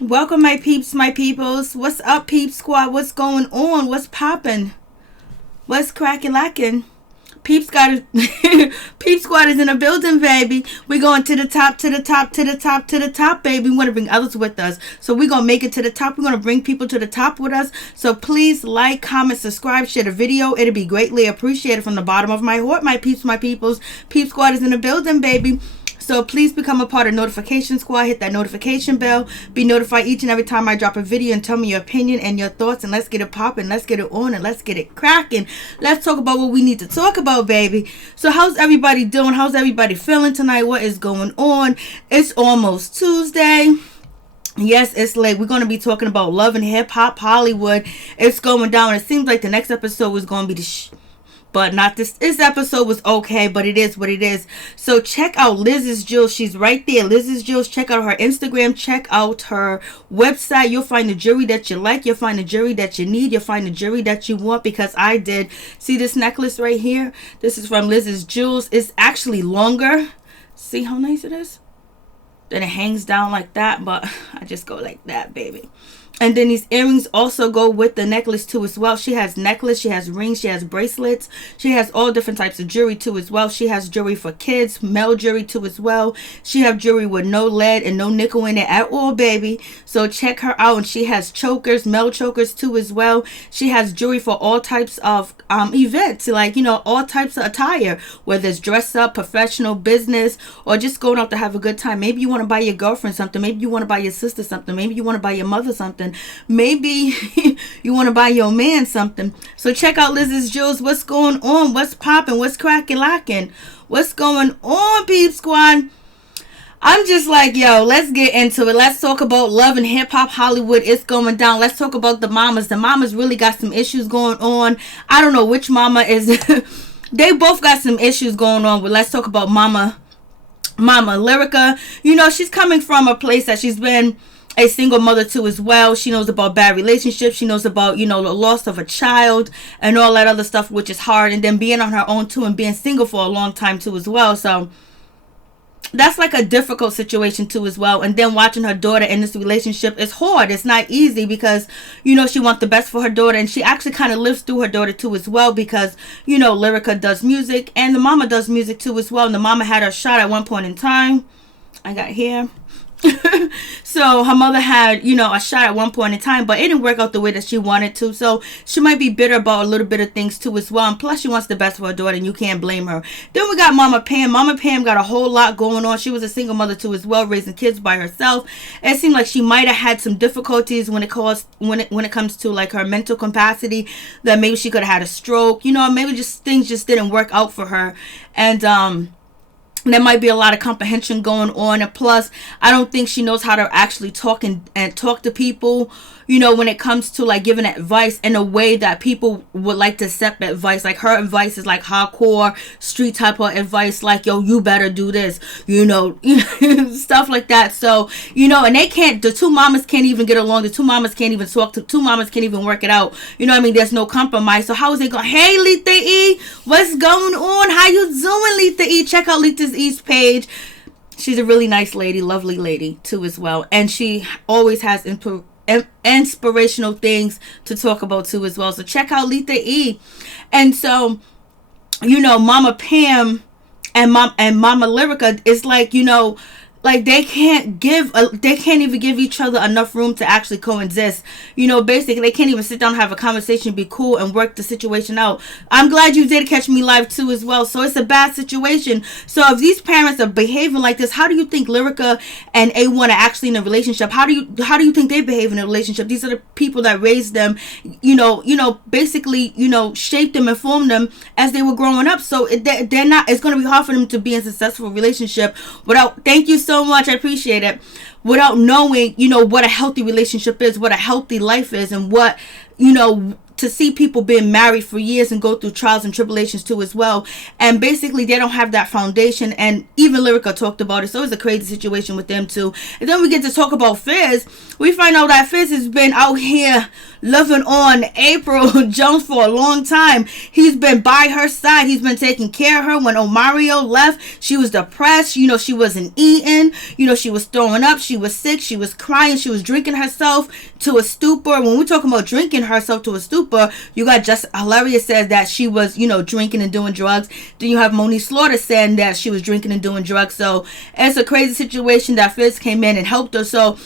Welcome, my peeps, my peoples. What's up, peep squad? What's going on? What's poppin'? What's crackin' lackin'? Peep squad is Peep squad is in the building, baby. We going to the top, to the top, to the top, to the top, baby. We want to bring others with us. So we're going to make it to the top. We're going to bring people to the top with us. So please like, comment, subscribe, share the video. It'll be greatly appreciated from the bottom of my heart, my peeps, my peoples. Peep squad is in the building, baby. So please become a part of Notification Squad. Hit that notification bell. Be notified each and every time I drop a video, and tell me your opinion and your thoughts. And let's get it popping. Let's get it on, and let's get it cracking. Let's talk about what we need to talk about, baby. So how's everybody doing? How's everybody feeling tonight? What is going on? It's almost Tuesday. Yes, it's late. We're going to be talking about love and hip hop Hollywood. It's going down. It seems like the next episode is going to be the but not this. This episode was okay, but it is what it is. So check out Liz's Jewels. She's right there. Liz's Jewels. Check out her Instagram. Check out her website. You'll find the jewelry that you like. You'll find the jewelry that you need. You'll find the jewelry that you want, because I did. See this necklace right here? This is from Liz's Jewels. It's actually longer. See how nice it is? Then it hangs down like that, but I just go like that, baby. And then these earrings also go with the necklace too as well. She has necklace, she has rings, she has bracelets. She has all different types of jewelry too as well. She has jewelry for kids, male jewelry too as well. She has jewelry with no lead and no nickel in it at all, baby. So check her out. And she has chokers, male chokers too as well. She has jewelry for all types of events, like, you know, all types of attire, whether it's dress up, professional, business, or just going out to have a good time. Maybe you want to buy your girlfriend something. Maybe you want to buy your sister something. Maybe you want to buy your mother something. Maybe you want to buy your man something. So check out Liz's Jewels. What's going on? What's popping? What's cracking lacking? What's going on, Peep Squad? I'm just like, yo, let's get into it. Let's talk about love and hip hop Hollywood. It's going down. Let's talk about the mamas. The mamas really got some issues going on. I don't know which mama is. They both got some issues going on. But let's talk about Mama Lyrica. You know, she's coming from a place that she's been a single mother too as well. She knows about bad relationships. She knows about, you know, the loss of a child and all that other stuff, which is hard. And then being on her own too, and being single for a long time too as well. So that's like a difficult situation too as well. And then watching her daughter in this relationship is hard. It's not easy, because, you know, she wants the best for her daughter, and she actually kind of lives through her daughter too as well, because, you know, Lyrica does music and the mama does music too as well. And the mama had her shot at one point in time. I got here. So her mother had, you know, a shot at one point in time, but it didn't work out the way that she wanted to. So she might be bitter about a little bit of things too as well. And plus, she wants the best for her daughter, and you can't blame her. Then we got Mama Pam. Mama Pam got a whole lot going on. She was a single mother too as well, raising kids by herself. It seemed like she might have had some difficulties when it comes to like her mental capacity, that maybe she could have had a stroke, you know, maybe just things just didn't work out for her. And there might be a lot of comprehension going on. And plus, I don't think she knows how to actually talk to people, you know, when it comes to like giving advice in a way that people would like to accept advice. Like her advice is like hardcore street type of advice, like, yo, you better do this, you know, stuff like that. So, you know, and the two mamas can't even get along. The two mamas can't even talk. The two mamas can't even work it out. You know what I mean? There's no compromise. So how is it going? Hey, Letha E, what's going on? How you doing, Letha E? Check out Letha E's page. She's a really nice lady, lovely lady too as well. And she always has inspirational things to talk about too as well. So check out Letha E. And so, you know, Mama Pam and Mama Lyrica is like, you know, like they can't even give each other enough room to actually coexist. You know, basically they can't even sit down and have a conversation, be cool, and work the situation out. I'm glad you did catch me live too as well. So it's a bad situation. So if these parents are behaving like this, how do you think Lyrica and A1 are actually in a relationship? How do you think they behave in a relationship? These are the people that raised them, you know, basically, you know, shaped them and formed them as they were growing up. So they're not. It's going to be hard for them to be in a successful relationship without. Thank you so much, I appreciate it. Without knowing, you know, what a healthy relationship is, what a healthy life is, and what, you know, to see people being married for years and go through trials and tribulations too as well. And basically they don't have that foundation. And even Lyrica talked about it. So it's a crazy situation with them too. And then we get to talk about Fizz. We find out that Fizz has been out here loving on April Jones for a long time. He's been by her side. He's been taking care of her. When Omario left, she was depressed. You know, she wasn't eating. You know, she was throwing up. She was sick. She was crying. She was drinking herself to a stupor. When we're talking about drinking herself to a stupor, you got just Hilarious says that she was, you know, drinking and doing drugs. Then you have Moniece saying that she was drinking and doing drugs. So it's a crazy situation that Fizz came in and helped her. So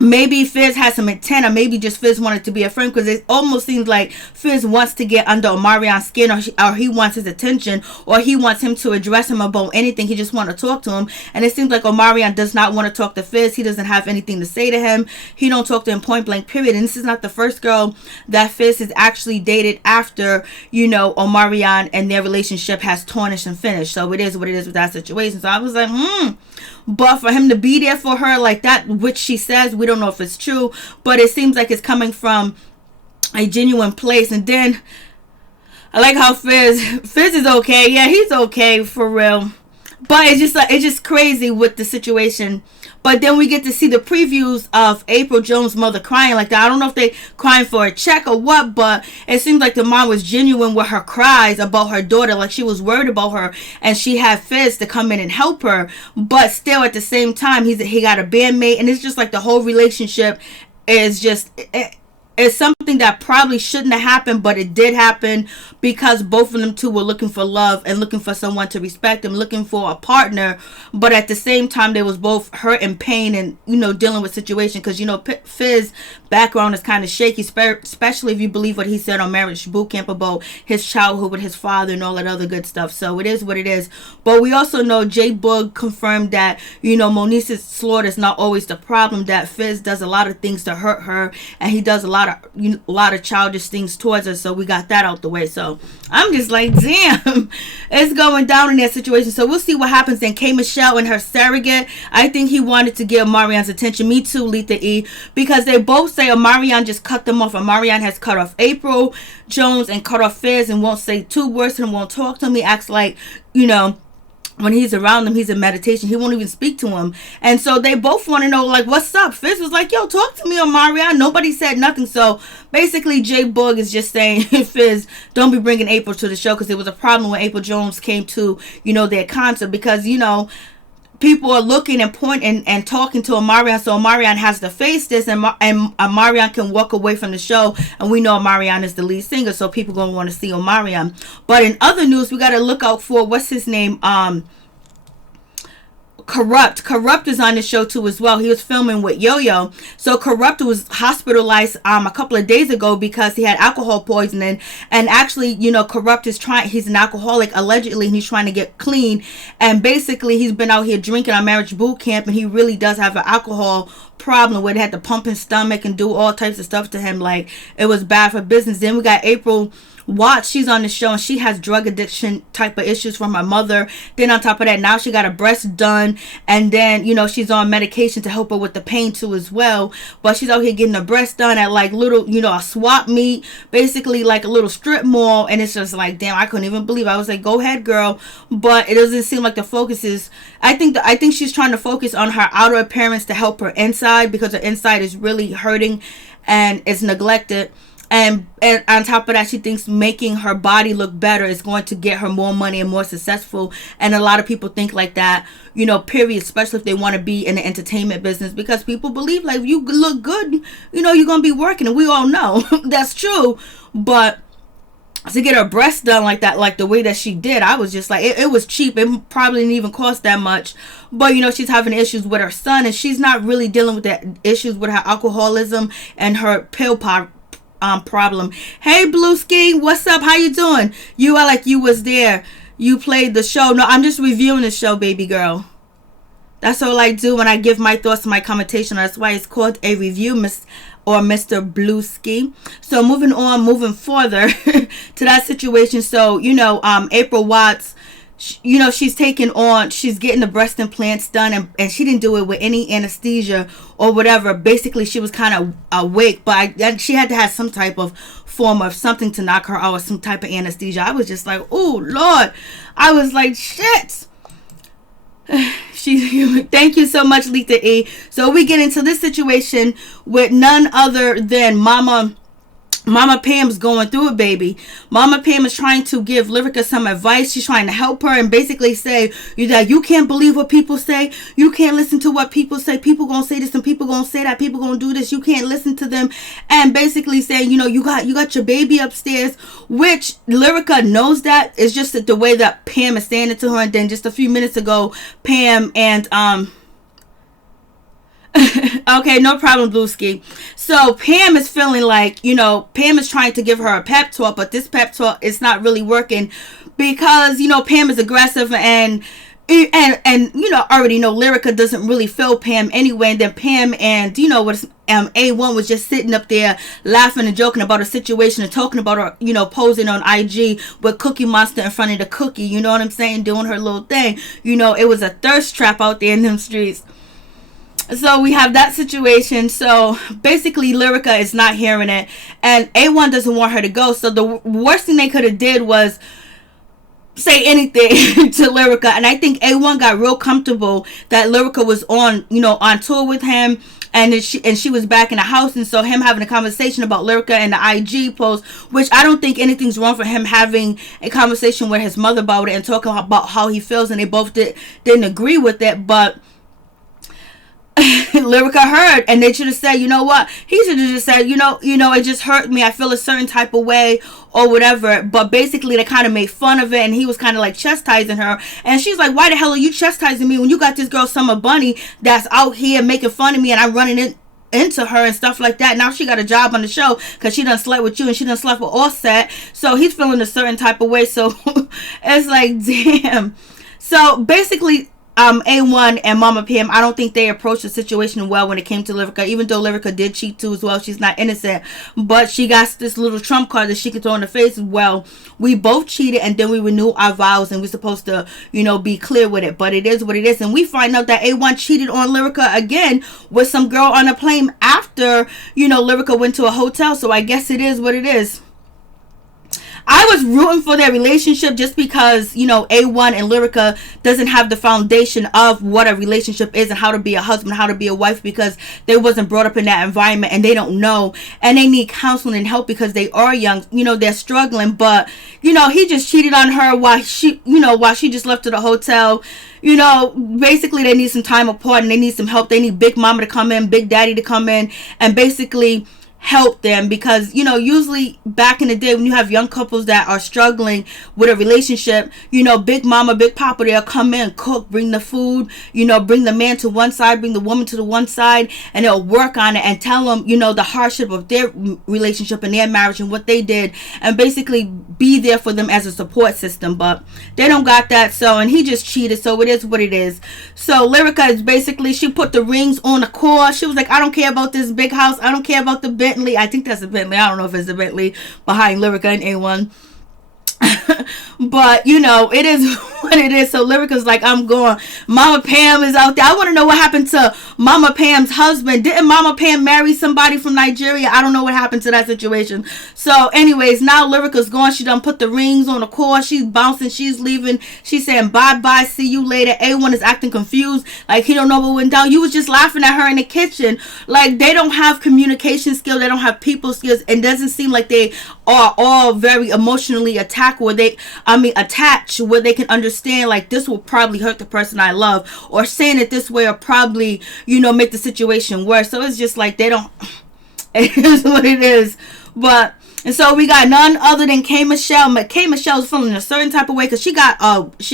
maybe Fizz has some intent, or maybe just Fizz wanted to be a friend, because it almost seems like Fizz wants to get under Omarion's skin, or he wants his attention, or he wants him to address him about anything. He just want to talk to him. And it seems like Omarion does not want to talk to Fizz. He doesn't have anything to say to him. He don't talk to him point blank, period. And this is not the first girl that Fizz has actually dated after, you know, Omarion and their relationship has tarnished and finished. So it is what it is with that situation. So I was like, But for him to be there for her like that, which she says, we don't know if it's true, but it seems like it's coming from a genuine place. And then I like how Fizz is okay. Yeah, he's okay for real. But it's just crazy with the situation. But then we get to see the previews of April Jones' mother crying like that. I don't know if they crying for a check or what, but it seems like the mom was genuine with her cries about her daughter. Like she was worried about her, and she had Fizz to come in and help her. But still, at the same time, he got a bandmate, and it's just like the whole relationship is just... It's something that probably shouldn't have happened, but it did happen because both of them two were looking for love and looking for someone to respect them, looking for a partner. But at the same time, they was both hurt and pain and, you know, dealing with situation, because, you know, Fizz background is kind of shaky, especially if you believe what he said on Marriage Boot Camp about his childhood with his father and all that other good stuff. So it is what it is. But we also know J Boog confirmed that, you know, Moniece's slaughter is not always the problem, that Fizz does a lot of things to hurt her, and he does a lot of childish things towards us. So we got that out the way. So I'm just like, damn, it's going down in that situation. So we'll see what happens. Then K Michelle and her surrogate, I think he wanted to get Omarion's attention. Me too, Letha E, because they both say Omarion just cut them off. Omarion has cut off April Jones and cut off Fizz and won't say two words to him, won't talk to him. He acts like, you know, when he's around them, he's in meditation. He won't even speak to him. And so they both want to know, like, what's up? Fizz was like, yo, talk to me, Omarion. Nobody said nothing. So basically, J Boog is just saying, Fizz, don't be bringing April to the show, because it was a problem when April Jones came to, you know, their concert, because, you know, people are looking and pointing and talking to Omarion, so Omarion has to face this, and Omarion can walk away from the show, and we know Omarion is the lead singer, so people gonna want to see Omarion. But in other news, we gotta look out for, what's his name, Corrupt is on the show too as well. He was filming with Yo-Yo. So Corrupt was hospitalized a couple of days ago because he had alcohol poisoning. And actually, you know, Corrupt is he's an alcoholic allegedly, and he's trying to get clean. And basically, he's been out here drinking on Marriage Boot Camp, and he really does have an alcohol problem where they had to pump his stomach and do all types of stuff to him. Like, it was bad for business. Then we got April Watts. She's on the show, and she has drug addiction type of issues from her mother. Then on top of that, now she got a breast done, and then, you know, she's on medication to help her with the pain too as well. But she's out here getting a breast done at like little, you know, a swap meet, basically like a little strip mall. And it's just like, damn, I couldn't even believe it. I was like, go ahead, girl. But it doesn't seem like the focus is, I think she's trying to focus on her outer appearance to help her inside, because her inside is really hurting and it's neglected. And on top of that, she thinks making her body look better is going to get her more money and more successful. And a lot of people think like that, you know, period, especially if they want to be in the entertainment business, because people believe, like, if you look good, you know, you're going to be working. And we all know that's true. But to get her breasts done like that, like the way that she did, I was just like, it was cheap. It probably didn't even cost that much. But, you know, she's having issues with her son, and she's not really dealing with the issues with her alcoholism and her pill problem. Hey, Blueski, what's up? How you doing? You are like you was there. You played the show. No, I'm just reviewing the show, baby girl. That's all I do when I give my thoughts and my commentation. That's why it's called a review, Mr. Blueski. So moving further to that situation. So, you know, April Watts, she's getting the breast implants done, and she didn't do it with any anesthesia or whatever. Basically, she was kind of awake, but she had to have some type of form of something to knock her out, or some type of anesthesia. I was just like, oh Lord. I was like, shit. Thank you so much, Lita E. So we get into this situation with none other than Mama Pam's going through it, baby. Mama Pam is trying to give Lyrica some advice. She's trying to help her and basically say that you can't believe what people say. You can't listen to what people say. People gonna say this and people gonna say that. People gonna do this. You can't listen to them. And basically saying, you got your baby upstairs, which Lyrica knows that. It's just that the way that Pam is saying it to her. And then just a few minutes ago, Pam and okay, no problem, Blueski. So Pam is feeling like, Pam is trying to give her a pep talk, but this pep talk is not really working because, Pam is aggressive and already know Lyrica doesn't really feel Pam anyway. And then Pam and, A1 was just sitting up there laughing and joking about a situation and talking about her, posing on IG with Cookie Monster in front of the cookie. You know what I'm saying? Doing her little thing. It was a thirst trap out there in them streets. So we have that situation. So basically Lyrica is not hearing it, and A1 doesn't want her to go. So the worst thing they could have did was say anything to Lyrica. And I think A1 got real comfortable that Lyrica was on tour with him, and she was back in the house. And so him having a conversation about Lyrica and the IG post, which I don't think anything's wrong for him having a conversation with his mother about it and talking about how he feels, and they both didn't agree with it. But Lyrica heard, and they should have said, you know what, he should have just said, it just hurt me, I feel a certain type of way or whatever. But basically they kind of made fun of it, and he was kind of like chastising her, and she's like, why the hell are you chastising me when you got this girl Summer Bunny that's out here making fun of me, and I'm running into her and stuff like that. Now she got a job on the show because she done slept with you and she done slept with Offset. So he's feeling a certain type of way. So it's like, damn. So basically A1 and Mama Pam, I don't think they approached the situation well when it came to Lyrica, even though Lyrica did cheat too as well. She's not innocent, but she got this little trump card that she could throw in the face. Well, we both cheated, and then we renew our vows, and we're supposed to, be clear with it, but it is what it is. And we find out that A1 cheated on Lyrica again with some girl on a plane after, Lyrica went to a hotel. So I guess it is what it is. I was rooting for their relationship just because, A1 and Lyrica doesn't have the foundation of what a relationship is and how to be a husband, how to be a wife, because they wasn't brought up in that environment and they don't know, and they need counseling and help because they are young, they're struggling. But, he just cheated on her while she just left to the hotel. Basically they need some time apart and they need some help. They need Big Mama to come in, Big Daddy to come in and basically help them, because usually back in the day when you have young couples that are struggling with a relationship, Big Mama, Big Papa, they'll come in, cook, bring the food, bring the man to one side, bring the woman to the one side, and they'll work on it and tell them the hardship of their relationship and their marriage and what they did, and basically be there for them as a support system. But they don't got that. So, and he just cheated, so it is what it is. So Lyrica is basically, she put the rings on the core. She was like, I don't care about this big house, I don't care about the Bentley. I think that's a Bentley. I don't know if it's a Bentley behind Lyrica and A1. But it is what it is. So Lyrica's like, I'm going. Mama Pam is out there. I want to know what happened to Mama Pam's husband. Didn't Mama Pam marry somebody from Nigeria? I don't know what happened to that situation. So anyways, now Lyrica's gone. She done put the rings on the core. She's bouncing. She's leaving. She's saying bye-bye, see you later. A1 is acting confused, like he don't know what went down. You was just laughing at her in the kitchen. Like, they don't have communication skills. They don't have people skills. It doesn't seem like they are all very emotionally attached where they can understand, like, this will probably hurt the person I love, or saying it this way will probably make the situation worse. So it's just like, they don't it is what it is. But and so we got none other than K Michelle. K Michelle's feeling a certain type of way because she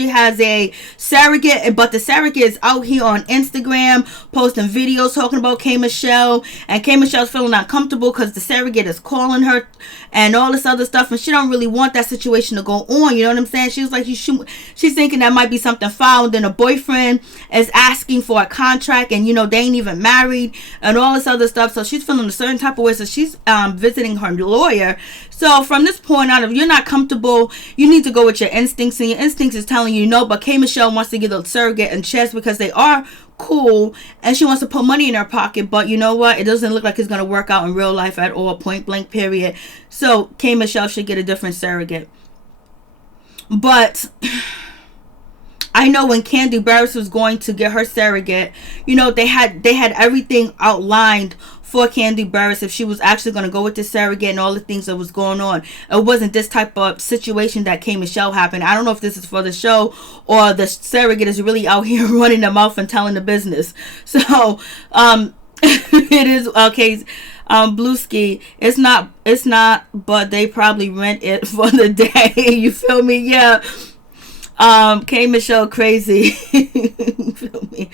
has a surrogate, but the surrogate is out here on Instagram posting videos talking about K Michelle, and K Michelle's feeling uncomfortable because the surrogate is calling her and all this other stuff, and she don't really want that situation to go on. You know what I'm saying? She was like, she's thinking that might be something foul. And then a boyfriend is asking for a contract, and they ain't even married and all this other stuff. So she's feeling a certain type of way. So she's visiting her lawyer So from this point on, if you're not comfortable, you need to go with your instincts, and your instincts is telling you no. But K Michelle wants to get a surrogate and chest because they are cool, and she wants to put money in her pocket. But you know what, it doesn't look like it's going to work out in real life at all, point blank period. So K Michelle should get a different surrogate. But I know when Kandi Burruss was going to get her surrogate, you know, they had everything outlined for Kandi Burruss if she was actually going to go with the surrogate and all the things that was going on. It wasn't this type of situation that K Michelle happened. I don't know if this is for the show or the surrogate is really out here running the mouth and telling the business. So it is okay. Blueski, it's not, but they probably rent it for the day. You feel me? Yeah. K Michelle crazy. You feel me?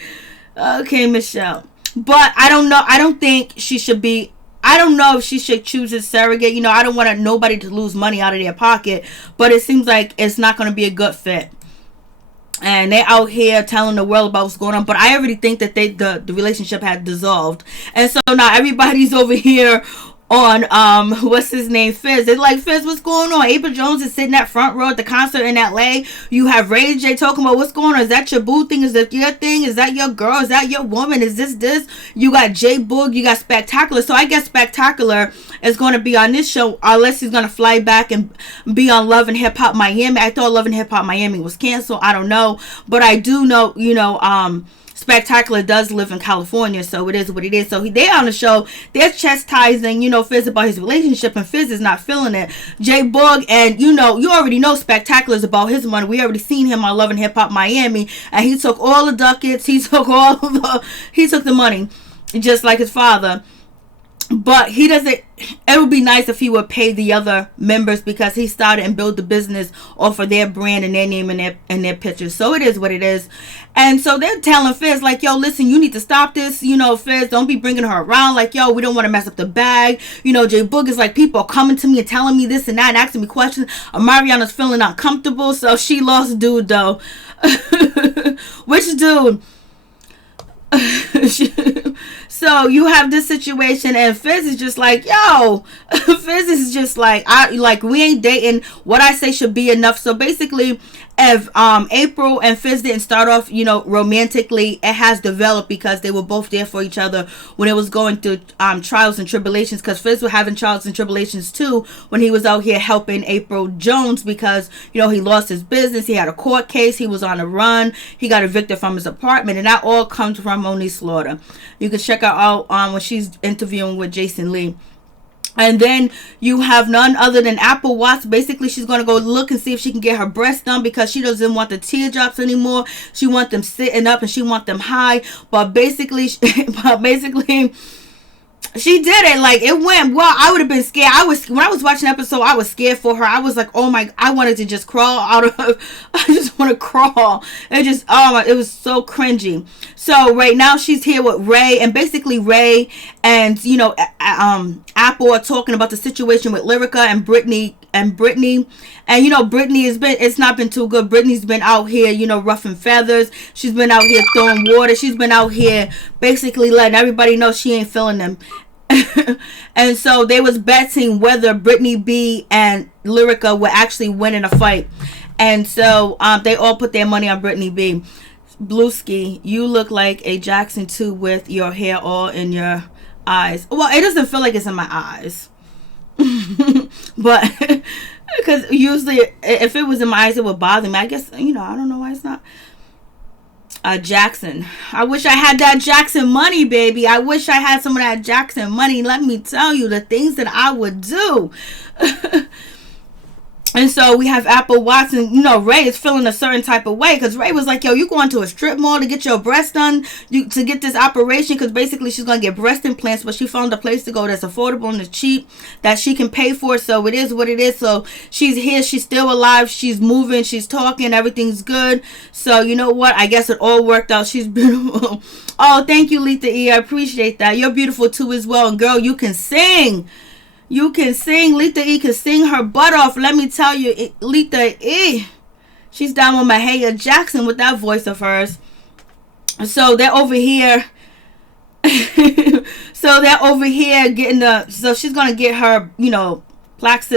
Okay, Michelle. But I don't know. I don't think she should be. I don't know if she should choose a surrogate. You know, I don't want nobody to lose money out of their pocket. But it seems like it's not going to be a good fit. And they're out here telling the world about what's going on. But I already think that the relationship had dissolved. And so now everybody's over here on what's his name, Fizz. They're like, Fizz, what's going on? April Jones is sitting at front row at the concert in LA. You have Ray J talking about what's going on. Is that your boo thing? Is that your thing? Is that your girl? Is that your woman? Is this? You got J Boog, you got Spectacular. So I guess Spectacular is going to be on this show unless he's going to fly back and be on Love and Hip Hop Miami. I thought Love and Hip Hop Miami was canceled. I don't know, but I do know, you know, Spectacular does live in California, so it is what it is. So they on the show, they're chastising, you know, Fizz about his relationship, and Fizz is not feeling it. J Boog, and you know, you already know Spectacular is about his money. We already seen him on Love and Hip Hop Miami, and he took all the ducats, he took the money, just like his father. But he doesn't. It would be nice if he would pay the other members because he started and built the business off of their brand and their name and their pictures. So it is what it is. And so they're telling Fizz like, yo, listen, you need to stop this. You know, Fizz, don't be bringing her around. Like, yo, we don't want to mess up the bag. You know, J Boog is like, people are coming to me and telling me this and that and asking me questions. Mariana's feeling uncomfortable. So she lost dude though. Which dude? So you have this situation, and Fizz is just like, yo, Fizz is just like, we ain't dating. What I say should be enough. So basically, if April and Fizz didn't start off, you know, romantically, it has developed because they were both there for each other when it was going through trials and tribulations. Because Fizz was having trials and tribulations too when he was out here helping April Jones because, you know, he lost his business, he had a court case, he was on a run, he got evicted from his apartment, and that all comes from Moniece Slaughter. You can check her out when she's interviewing with Jason Lee. And then you have none other than Apple Watts. Basically, she's going to go look and see if she can get her breasts done because she doesn't want the teardrops anymore. She wants them sitting up and she wants them high. But basically, she did it. Like, it went well. I would have been scared. When I was watching the episode, I was scared for her. I was like, oh my, I wanted to just crawl out of, I just want to crawl. It was so cringy. So right now she's here with Ray, and basically Ray and, you know, Apple are talking about the situation with Lyrica and Brittany. And you know, it's not been too good. Brittany's been out here, you know, ruffing feathers. She's been out here throwing water. She's been out here basically letting everybody know she ain't feeling them. And so they was betting whether Brittany B and Lyrica would actually win in a fight. And so they all put their money on Brittany B. Blueski, you look like a Jackson 2 with your hair all in your eyes. Well, it doesn't feel like it's in my eyes. But because usually if it was in my eyes it would bother me. I guess, you know, I don't know why it's not. Jackson, I wish I had that Jackson money, baby. I wish I had some of that Jackson money. Let me tell you the things that I would do. And so we have Apple Watson. You know, Ray is feeling a certain type of way because Ray was like, yo, you going to a strip mall to get your breasts done, to get this operation, because basically she's going to get breast implants, but she found a place to go that's affordable and it's cheap that she can pay for. So it is what it is. So she's here. She's still alive. She's moving. She's talking. Everything's good. So you know what? I guess it all worked out. She's beautiful. Oh, thank you, Letha E. I appreciate that. You're beautiful too as well. And girl, you can sing. You can sing. Letha E can sing her butt off. Let me tell you, Letha E, she's down with Mahalia Jackson with that voice of hers. So they're over here. So she's going to get her, you know, plaques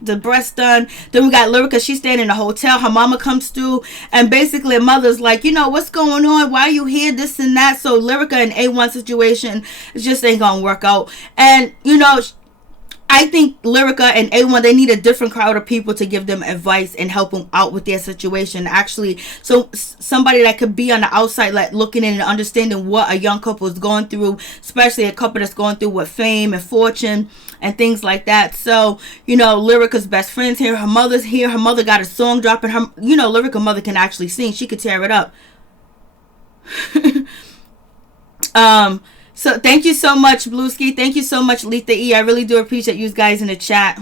the breast done. Then we got Lyrica. She's staying in a hotel. Her mama comes through, and basically her mother's like, you know, what's going on? Why are you here? This and that. So Lyrica and A1 situation just ain't gonna work out. And you know, I think Lyrica and A1, they need a different crowd of people to give them advice and help them out with their situation. Actually, so somebody that could be on the outside, like looking in and understanding what a young couple is going through, especially a couple that's going through with fame and fortune and things like that. So, you know, Lyrica's best friend's here. Her mother's here. Her mother got a song dropping. Her, you know, Lyrica's mother can actually sing. She could tear it up. So thank you so much, Blueski. Thank you so much, Letha E. I really do appreciate you guys in the chat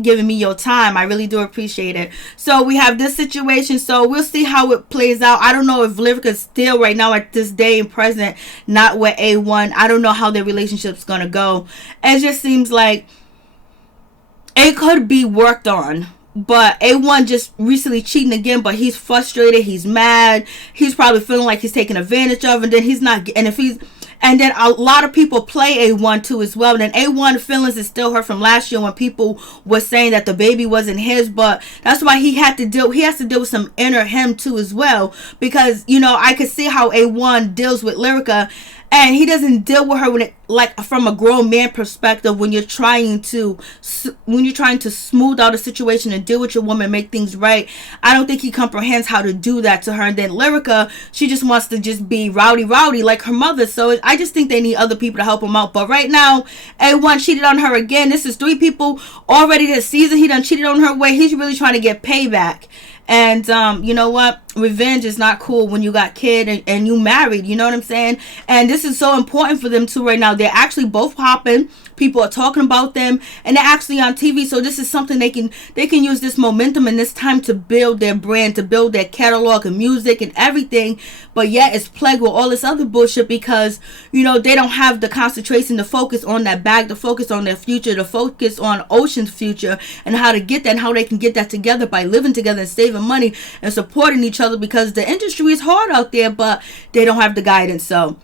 giving me your time. I really do appreciate it. So we have this situation. So we'll see how it plays out. I don't know if Lyrica's still right now at this day and present not with A1. I don't know how their relationship's gonna go. It just seems like it could be worked on. But A1 just recently cheating again, but he's frustrated, he's mad, he's probably feeling like he's taken advantage of, and then he's not, and then a lot of people play A1 too as well. And then A1 feelings is still hurt from last year when people were saying that the baby wasn't his, but that's why he has to deal with some inner him too as well, because you know, I could see how A1 deals with Lyrica, and he doesn't deal with her when it, like from a grown man perspective, when you're trying to smooth out a situation and deal with your woman, make things right. I don't think he comprehends how to do that to her. And then Lyrica, she just wants to just be rowdy like her mother. So I just think they need other people to help them out. But right now, A1 cheated on her again. This is 3 people already this season. He done cheated on her way. He's really trying to get payback. And you know what? Revenge is not cool when you got kid and you married. You know what I'm saying? And this is so important for them too right now. They're actually both popping. People are talking about them, and they're actually on TV. So this is something they can use this momentum and this time to build their brand, to build their catalog and music and everything. But yet it's plagued with all this other bullshit because, you know, they don't have the concentration to focus on that bag, to focus on their future, to focus on Ocean's future and how to get that and how they can get that together by living together and saving money and supporting each other, because the industry is hard out there, but they don't have the guidance. So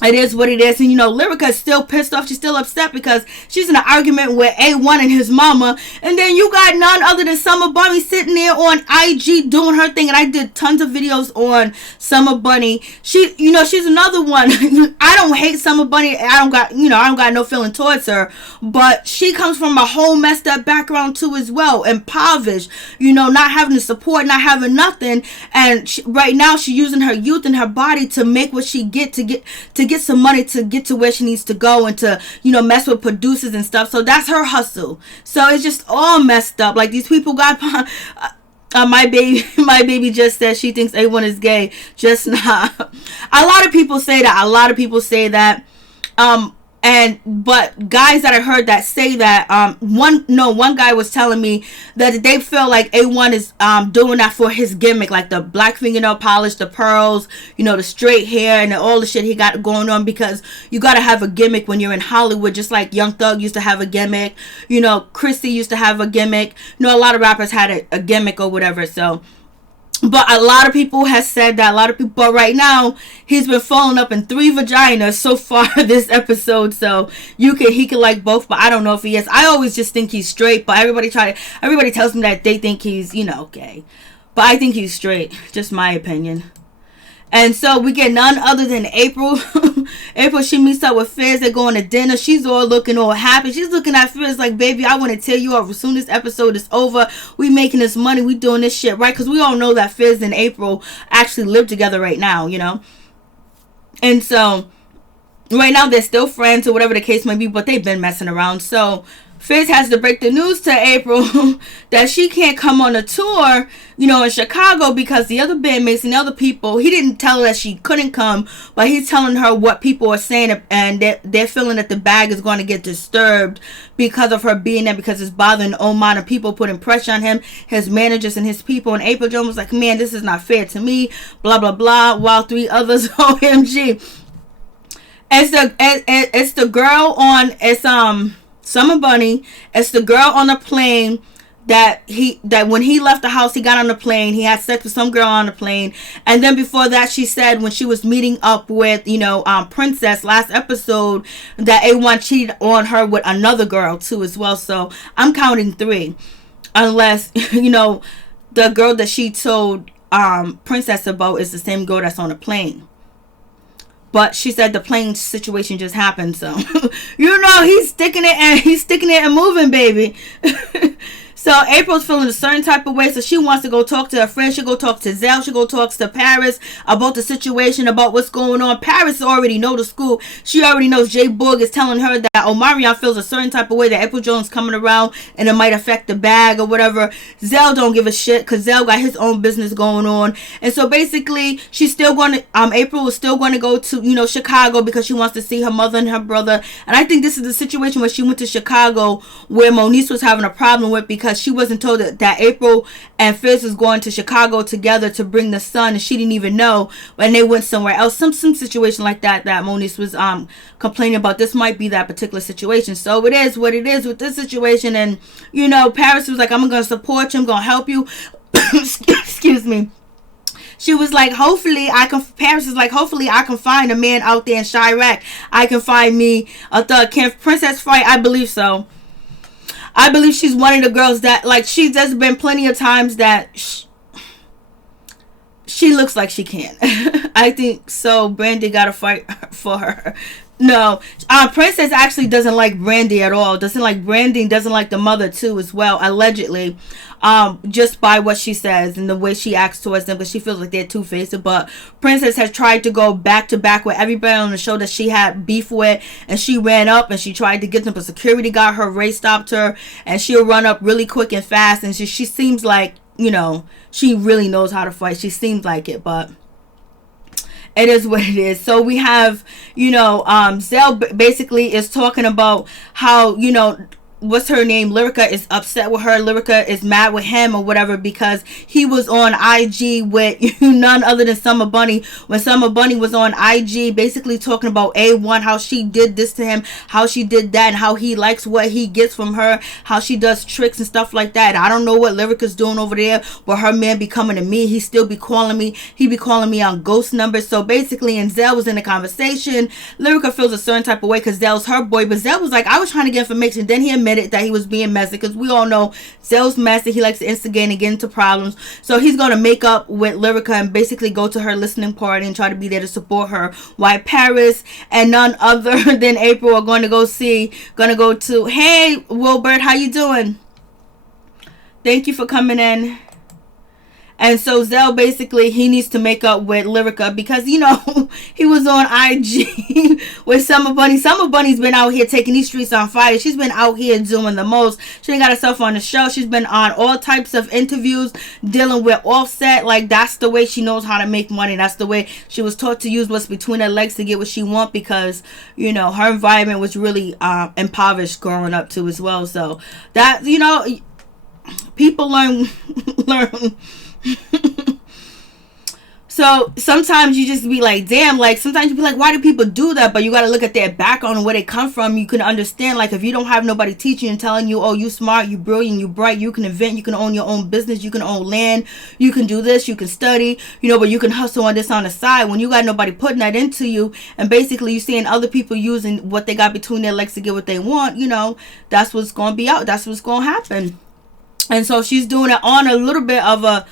it is what it is. And you know, Lyrica is still pissed off. She's still upset because she's in an argument with A1 and his mama. And then you got none other than Summer Bunny sitting there on IG doing her thing. And I did tons of videos on Summer Bunny. She, you know, she's another one. I don't hate Summer Bunny. I don't got no feeling towards her. But she comes from a whole messed up background too as well. Impoverished. You know, not having the support, not having nothing. And right now she's using her youth and her body to make what she get some money to get to where she needs to go, and to, you know, mess with producers and stuff. So that's her hustle. So it's just all messed up. Like, these people got my baby just said she thinks A1 is gay. Just not. A lot of people say that. But guys that I heard that say that, one guy was telling me that they feel like A1 is doing that for his gimmick, like the black fingernail polish, the pearls, you know, the straight hair, and all the shit he got going on, because you gotta have a gimmick when you're in Hollywood, just like Young Thug used to have a gimmick, you know, Chrissy used to have a gimmick, you know, a lot of rappers had a gimmick or whatever. So, but a lot of people have said that. But right now, he's been falling up in 3 vaginas so far this episode. So he can like both, but I don't know if he is. I always just think he's straight, but everybody tells me that they think he's, you know, gay. But I think he's straight. Just my opinion. And so we get none other than April. April, she meets up with Fizz. They're going to dinner. She's all looking all happy. She's looking at Fizz like, baby, I want to tell you off as soon as this episode is over. We making this money. We doing this shit, right? Because we all know that Fizz and April actually live together right now, you know? And so right now they're still friends or whatever the case may be, but they've been messing around. So Fizz has to break the news to April that she can't come on a tour, you know, in Chicago, because the other bandmates and the other people, he didn't tell her that she couldn't come, but he's telling her what people are saying, and they're feeling that the bag is going to get disturbed because of her being there, because it's bothering Oman and people putting pressure on him, his managers and his people. And April Jones was like, man, this is not fair to me, blah, blah, blah, while 3 others, OMG. It's the girl on, Summer Bunny. It's the girl on the plane that when he left the house, he got on the plane, he had sex with some girl on the plane. And then before that, she said when she was meeting up with, Princess last episode, that A1 cheated on her with another girl too as well. So I'm counting 3, unless the girl that she told Princess about is the same girl that's on the plane. But she said the plane situation just happened, so he's sticking it and moving, baby. So April's feeling a certain type of way, so she wants to go talk to her friends. She'll go talk to Zell. She'll go talk to Paris about the situation, about what's going on. Paris already know the school. She already knows Jay Boog is telling her that Omarion feels a certain type of way, that April Jones coming around and it might affect the bag or whatever. Zell don't give a shit because Zell got his own business going on. And so basically, she's still going to, April is still going to go to, Chicago because she wants to see her mother and her brother. And I think this is the situation where she went to Chicago where Moniece was having a problem with, because she wasn't told that April and Fizz was going to Chicago together to bring the son, and she didn't even know when they went somewhere else. Some situation like that Moniece was complaining about. This might be that particular situation. So it is what it is with this situation. And Paris was like, I'm gonna support you, I'm gonna help you. Excuse me. She was like, Paris is like, hopefully I can find a man out there in Chirac. I can find me a thug. Can Princess fight? I believe so. I believe she's one of the girls that, like, there's been plenty of times that she looks like she can. I think so. Brandy got to fight for her. No, Princess actually doesn't like Brandy at all. Doesn't like Brandy. Doesn't like the mother too as well, allegedly. Just by what she says and the way she acts towards them, because she feels like they're two-faced. But Princess has tried to go back to back with everybody on the show that she had beef with, and she ran up and she tried to get them, but security got her. Ray stopped her, and she'll run up really quick and fast, and she seems like, she really knows how to fight. She seems like it, but it is what it is. So we have, Zell basically is talking about how, what's her name, Lyrica is upset with her. Lyrica is mad with him or whatever because he was on IG with none other than Summer Bunny, when Summer Bunny was on IG basically talking about A1, how she did this to him, how she did that, and how he likes what he gets from her, how she does tricks and stuff like that. I don't know what Lyrica's doing over there, but her man be coming to me. He still be calling me. He be calling me on ghost numbers. So basically, and Zell was in the conversation. Lyrica feels a certain type of way because Zell's her boy, but Zell was like, I was trying to get information. Then he admitted that he was being messy, because we all know Zell's messy. He likes to instigate and get into problems. So he's going to make up with Lyrica and basically go to her listening party and try to be there to support her, while Paris and none other than April are going to go to, hey Wilbert, how you doing? Thank you for coming in. And so Zell basically, he needs to make up with Lyrica because, he was on IG with Summer Bunny. Summer Bunny's been out here taking these streets on fire. She's been out here doing the most. She ain't got herself on the show. She's been on all types of interviews dealing with Offset. Like, that's the way she knows how to make money. That's the way she was taught to use what's between her legs to get what she wants, because, her environment was really impoverished growing up too as well. So that, people learn. So sometimes you just be like, damn, like sometimes you be like, why do people do that? But you got to look at their background and where they come from. You can understand, like, if you don't have nobody teaching and telling you, oh, you smart, you brilliant, you bright, you can invent, you can own your own business, you can own land, you can do this, you can study, but you can hustle on this on the side. When you got nobody putting that into you, and basically you seeing other people using what they got between their legs to get what they want, that's what's going to be out. That's what's going to happen. And so she's doing it on a little bit of a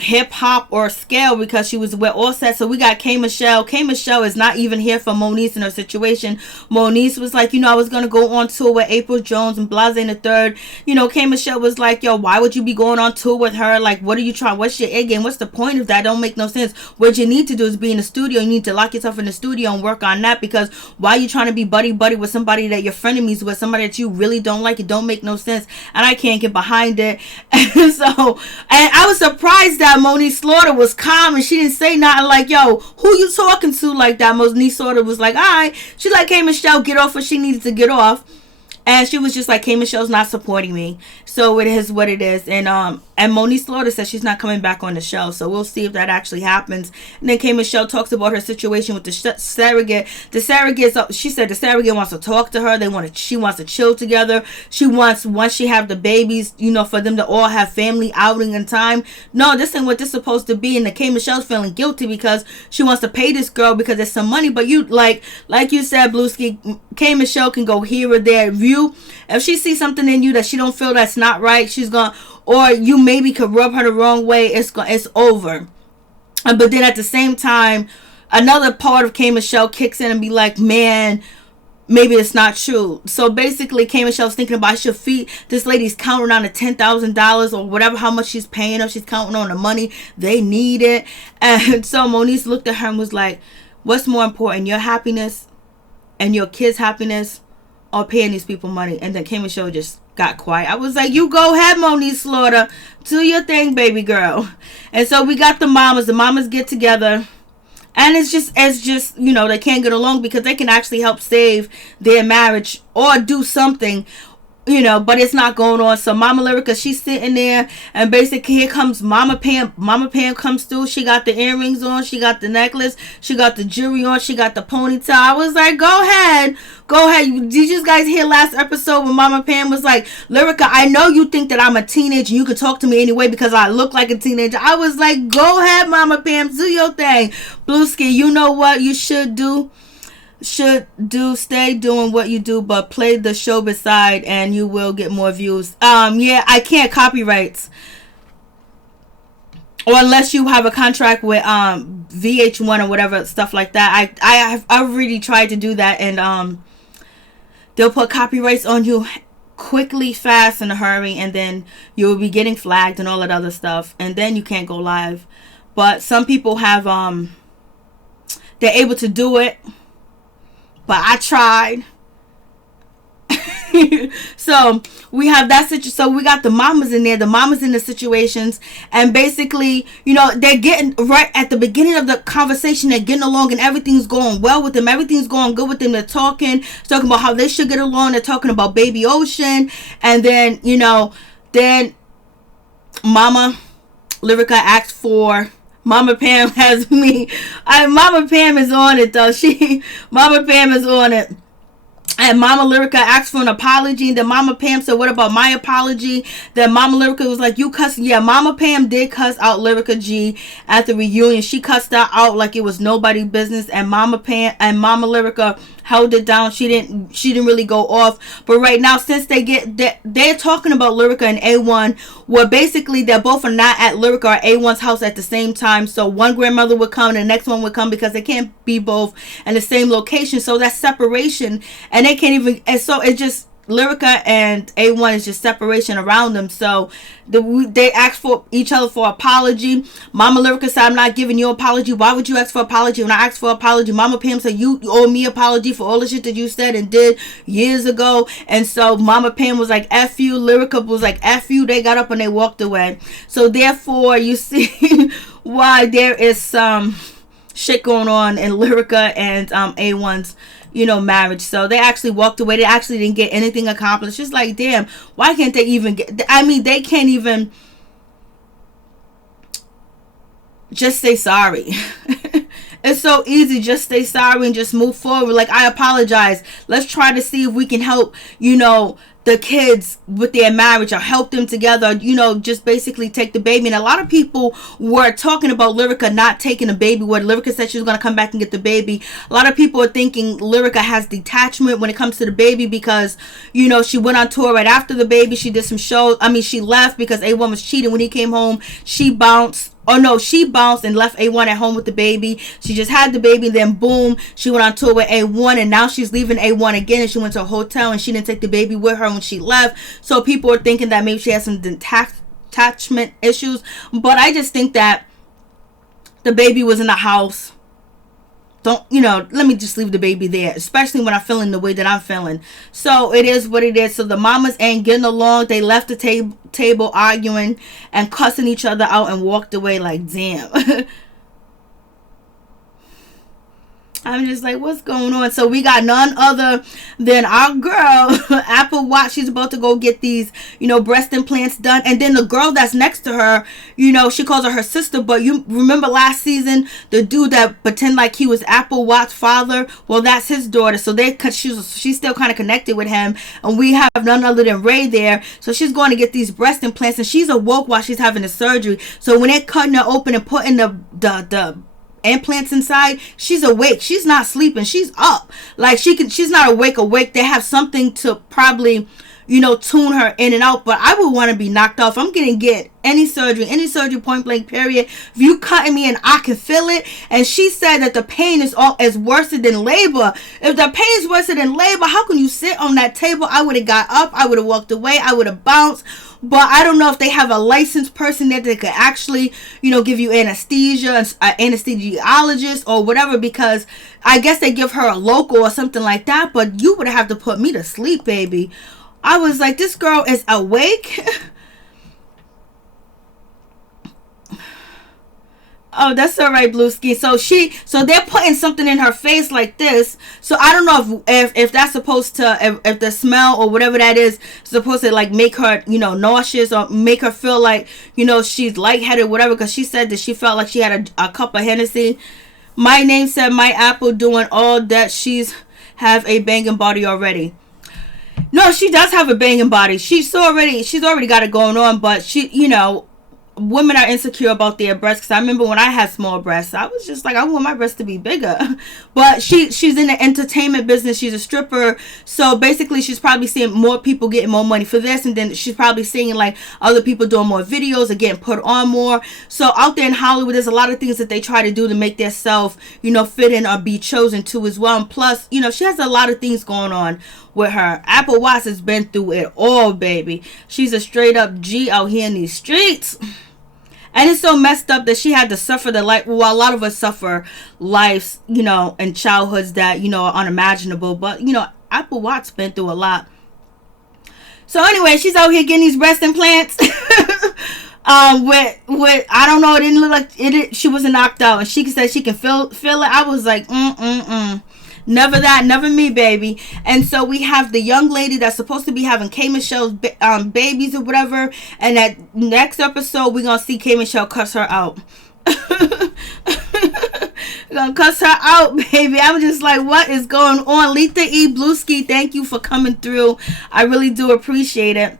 hip hop or scale, because she was with Offset. So we got K Michelle. K Michelle is not even here for Moniece in her situation. Moniece was like, I was gonna go on tour with April Jones and Blase in the third. K Michelle was like, yo, why would you be going on tour with her? Like, what are you trying? What's your A game? What's the point of that? Don't make no sense. What you need to do is be in the studio. You need to lock yourself in the studio and work on that, because why are you trying to be buddy with somebody that you're frenemies with, somebody that you really don't like? It don't make no sense, and I can't get behind it. And I was surprised that Moniece Slaughter was calm and she didn't say nothing like, yo, who you talking to like that? Moniece Slaughter was like, alright. She like, hey, Michelle, get off what she needed to get off. And she was just like, K Michelle's not supporting me. So it is what it is. And Moniece Slaughter says she's not coming back on the show. So we'll see if that actually happens. And then K Michelle talks about her situation with the surrogate. The surrogate, she said the surrogate wants to talk to her. She wants to chill together. She wants, once she have the babies, you know, for them to all have family outing and time. No, this ain't what this is supposed to be. And the K Michelle's feeling guilty because she wants to pay this girl because there's some money. But you, like you said, Blueski, K Michelle can go here or there. If she sees something in you that she don't feel that's not right, she's gonna, or you maybe could rub her the wrong way, it's over. But then at the same time, another part of K Michelle kicks in and be like, man, maybe it's not true. So basically, K Michelle's thinking about, I should feed this lady's counting on the $10,000 or whatever, how much she's paying her. She's counting on the money. They need it. And so Moniece looked at her and was like, what's more important, your happiness and your kids' happiness, or paying these people money? And then K Michelle just got quiet. I was like, you go ahead, Moniece Slaughter, do your thing, baby girl. And so we got the mamas get together, and it's just you know, they can't get along because they can actually help save their marriage or do something, you know, but it's not going on. So Mama Lyrica, she's sitting there, and basically here comes Mama Pam. Mama Pam comes through. She got the earrings on, she got the necklace, she got the jewelry on, she got the ponytail. I was like, go ahead. Did you guys hear last episode when Mama Pam was like, Lyrica, I know you think that I'm a teenager, you can talk to me anyway because I look like a teenager. I was like, go ahead, Mama Pam, do your thing. Blueski, you know what you should do? Stay doing what you do, but play the show beside and you will get more views. Yeah, I can't copyrights, or unless you have a contract with VH1 or whatever, stuff like that. I've really tried to do that, and they'll put copyrights on you quickly, fast, in a hurry, and then you'll be getting flagged and all that other stuff, and then you can't go live. But some people have they're able to do it. But I tried. So we have that situation. So we got the mamas in there. The mamas in the situations. And basically, you know, they're getting right at the beginning of the conversation. They're getting along and everything's going well with them. Everything's going good with them. They're talking about how they should get along. They're talking about Baby Ocean. And then, you know, then Mama Lyrica asked for... Mama Pam has me. Mama Pam is on it though. Mama Pam is on it. And Mama Lyrica asked for an apology. Then Mama Pam said, what about my apology? Then Mama Lyrica was like, you cussing. Yeah, Mama Pam did cuss out Lyrica G at the reunion. She cussed that out like it was nobody's business. And Mama Pam and Mama Lyrica held it down. She didn't really go off. But right now, since they're talking about Lyrica and A1, where basically they're both are not at Lyrica or A1's house at the same time. So one grandmother would come and the next one would come because they can't be both in the same location. So that's separation. And they can't even, and so it just, Lyrica and A1 is just separation around them. So they asked for each other for apology. Mama Lyrica said, I'm not giving you an apology. Why would you ask for apology when I asked for apology? Mama Pam said, you owe me apology for all the shit that you said and did years ago. And so Mama Pam was like, F you. Lyrica was like, F you. They got up and they walked away. So therefore, you see why there is some shit going on in Lyrica and A1's, you know, marriage. So they actually walked away. They actually didn't get anything accomplished. Just like, damn, why can't they even get, I mean, they can't even just say sorry. It's so easy. Just say sorry and just move forward. Like, I apologize. Let's try to see if we can help, you know, the kids with their marriage, or help them together, you know, just basically take the baby. And a lot of people were talking about Lyrica not taking the baby, where Lyrica said she was going to come back and get the baby. A lot of people are thinking Lyrica has detachment when it comes to the baby because, you know, she went on tour right after the baby. She did some shows. I mean, she left because A1 was cheating. When he came home, she bounced. Oh no, she bounced and left A1 at home with the baby. She just had the baby, then boom, she went on tour with A1, and now she's leaving A1 again, and she went to a hotel and she didn't take the baby with her when she left. So people are thinking that maybe she has some detachment issues. But I just think that the baby was in the house. Don't, you know, let me just leave the baby there, especially when I'm feeling the way that I'm feeling. So it is what it is. So the mamas ain't getting along. They left the table arguing and cussing each other out and walked away like, damn. I'm just like, what's going on? So we got none other than our girl, Apple Watch. She's about to go get these, breast implants done. And then the girl that's next to her, she calls her sister. But you remember last season, the dude that pretended like he was Apple Watch's father? Well, that's his daughter. So she's still kind of connected with him. And we have none other than Ray there. So she's going to get these breast implants. And she's awoke while she's having the surgery. So when they're cutting her open and putting the implants inside, she's awake. She's not sleeping. She's up. Like she's not awake. They have something to probably, tune her in and out. But I would want to be knocked off. I'm gonna get any surgery point blank period. If you cutting me and I can feel it. And she said that the pain is worse than labor. If the pain is worse than labor, how can you sit on that table? I would have got up. I would have walked away. I would have bounced. But I don't know if they have a licensed person there that could actually, give you anesthesia, an anesthesiologist or whatever, because I guess they give her a local or something like that. But you would have to put me to sleep, baby. I was like, this girl is awake. Oh, that's all right, Blueski. So they're putting something in her face like this. So I don't know if that's supposed to, if the smell or whatever that is supposed to like make her, nauseous or make her feel like, she's lightheaded, whatever. Because she said that she felt like she had a cup of Hennessy. My name said my Apple doing all that. She's have a banging body already. No, she does have a banging body. She's already got it going on, but women are insecure about their breasts. Because I remember when I had small breasts, I was just like, I want my breasts to be bigger. But she's in the entertainment business. She's a stripper. So basically, she's probably seeing more people getting more money for this. And then she's probably seeing like other people doing more videos or getting put on more. So out there in Hollywood, there's a lot of things that they try to do to make themselves, fit in or be chosen to as well. And plus, she has a lot of things going on with her. Apple Watts has been through it all, baby. She's a straight up G out here in these streets. And it's so messed up that she had to suffer a lot of us suffer lives, and childhoods that, are unimaginable. But, Apple Watts been through a lot. So anyway, she's out here getting these breast implants. with I don't know, it didn't look like she wasn't knocked out. And she said she can feel it. I was like, Never that, never me, baby. And so we have the young lady that's supposed to be having K. Michelle's babies or whatever. And that next episode, we're going to see K. Michelle cuss her out. We're going to cuss her out, baby. I'm just like, what is going on? Letha E. Blueski, thank you for coming through. I really do appreciate it.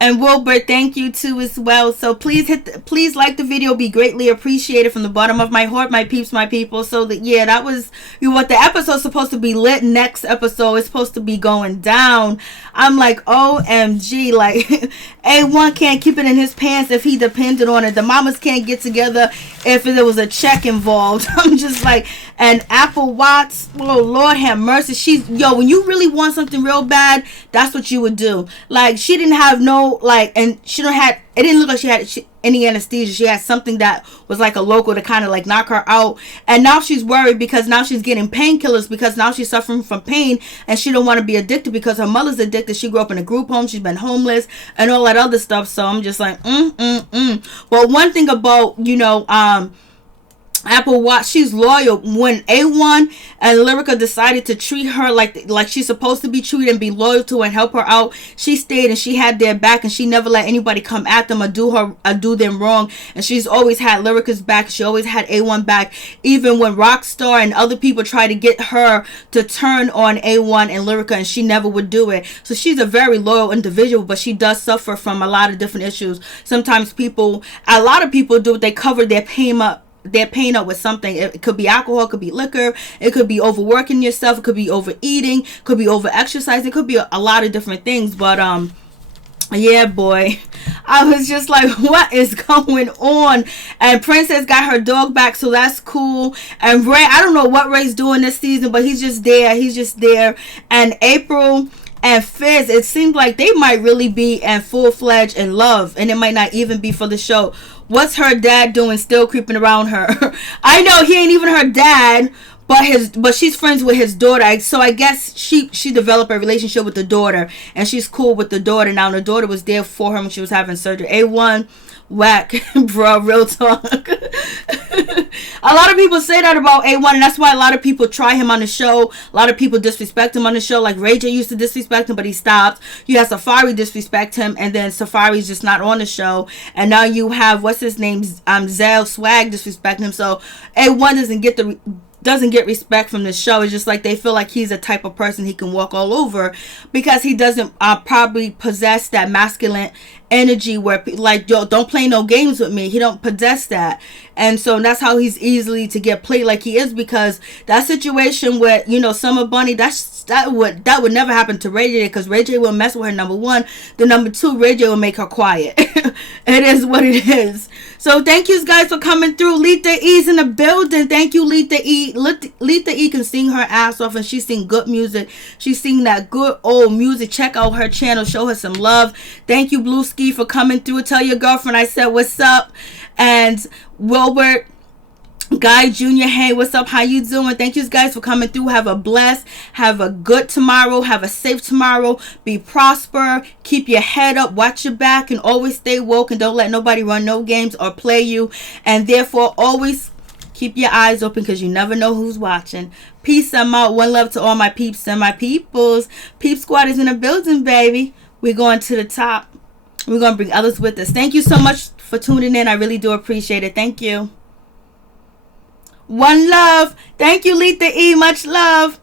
And Wilbur, thank you too as well. So please like the video, be greatly appreciated from the bottom of my heart, my peeps, my people. So that that was what the episode's supposed to be lit. Next episode is supposed to be going down. I'm like, OMG, like A1 can't keep it in his pants if he depended on it. The mamas can't get together if there was a check involved. I'm just like, and Apple Watts, oh Lord have mercy. When you really want something real bad, that's what you would do. Like she didn't have and she it didn't look like she had any anesthesia. She had something that was like a local to kind of like knock her out. And now she's worried because now she's getting painkillers because now she's suffering from pain and she don't want to be addicted because her mother's addicted. She grew up in a group home. She's been homeless and all that other stuff. So I'm just like, Well, one thing about, Apple Watch, she's loyal. When A1 and Lyrica decided to treat her like she's supposed to be treated and be loyal to her and help her out, she stayed and she had their back and she never let anybody come at them or do them wrong. And she's always had Lyrica's back. She always had A1 back. Even when Rockstar and other people tried to get her to turn on A1 and Lyrica, and she never would do it. So she's a very loyal individual, but she does suffer from a lot of different issues. Sometimes a lot of people do it, they cover their pain up with something. It could be alcohol, it could be liquor, it could be overworking yourself, it could be overeating, it could be over exercising, it could be a lot of different things. But yeah, boy, I was just like, what is going on? And Princess got her dog back, so that's cool. And Ray, I don't know what Ray's doing this season, but he's just there. And April and Fizz, it seems like they might really be in full-fledged in love, and it might not even be for the show. What's her dad doing still creeping around her? I know he ain't even her dad, but she's friends with his daughter. So I guess she developed a relationship with the daughter, and she's cool with the daughter now. The daughter was there for her when she was having surgery. A1 whack, bro. Real talk. A lot of people say that about A1, and that's why a lot of people try him on the show. A lot of people disrespect him on the show. Like Ray J used to disrespect him, but he stopped. You have Safari disrespect him, and then Safari's just not on the show. And now you have, what's his name, Zell Swag disrespect him. So A1 doesn't get respect from the show. It's just like they feel like he's a type of person he can walk all over, because he doesn't probably possess that masculine energy where like, yo, don't play no games with me. He don't possess that. And so that's how he's easily to get played like he is, because that situation with, you know, Summer Bunny, that would never happen to Ray J, because Ray J will mess with her, number one. The number two, Ray J will make her quiet. It is what it is. So thank you guys for coming through. Letha E's in the building. Thank you, Letha E. Letha E can sing her ass off, and she sing good music. She sing that good old music. Check out her channel. Show her some love. Thank you, Blue Ski, for coming through. Tell your girlfriend I said what's up. And Wilbert Guy Jr., hey, what's up? How you doing? Thank you guys for coming through. Have a blessed, have a good tomorrow, have a safe tomorrow, be prosper, keep your head up, watch your back, and always stay woke, and don't let nobody run no games or play you. And therefore always keep your eyes open, because you never know who's watching. Peace. I'm out. One love to all my peeps and my peoples. Peep Squad is in the building, baby. We're going to the top. We're going to bring others with us. Thank you so much for tuning in. I really do appreciate it. Thank you. One love. Thank you, Letha E. Much love.